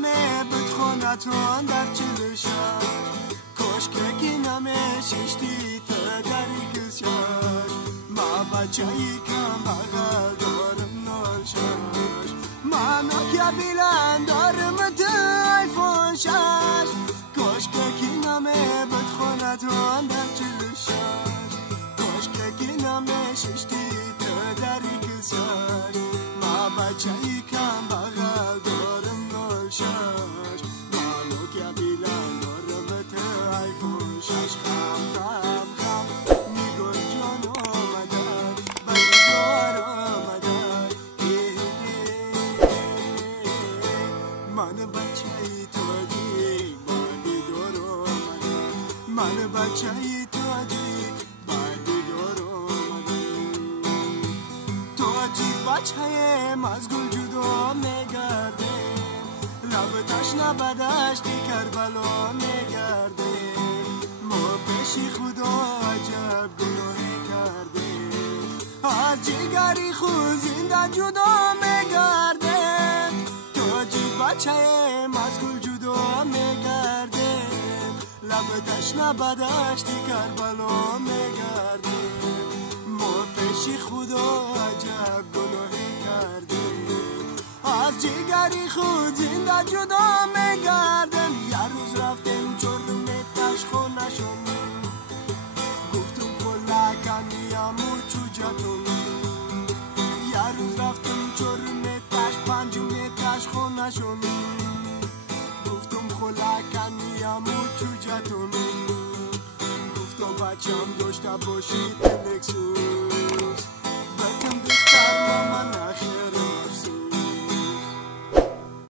نامه بدخونتون در چلشاش کشککی نامه ششتی تا در کسیاش ما بچه‌ای کم بغل دارم نالشاش ما نوکیا بیلند دارم تا آیفون شاش کشککی نامه بدخونتون در چلشاش کشککی نامه ششتی تا در کسیاش ما بچه‌ای کم بغل دارم نالشاش ما نوکیا بیلند دارم تا آیفون شاش خم خم خم میگل جان آمدن بگیدار آمدن من بچه‌ای تو دی بگیدار آمدن من بچه‌ای تو دی بگیدار آمدن تو دی بچه مزگل جدا میگرده لب تشنه بدشتی کربلا میگرده ما پیشی خدا عجب گناهی کرده از جگری خود زنده جدا میگرده تو جی بچه مزگل جدا میگرده لب تشنه بدشتی کربلا میگرده ما پیشی خدا عجب گناهی کرده از جگری خود زنده جدا میگردم یه روز رفتم چرمتش خونه شم گفتم کلکنیم و چوجتون یه روز رفتم چرمتش پنجمتش خونه شم گفتم کلکنیم و چوجتون گفتم بچم داشته باشید لکسوس بکم دختر مامان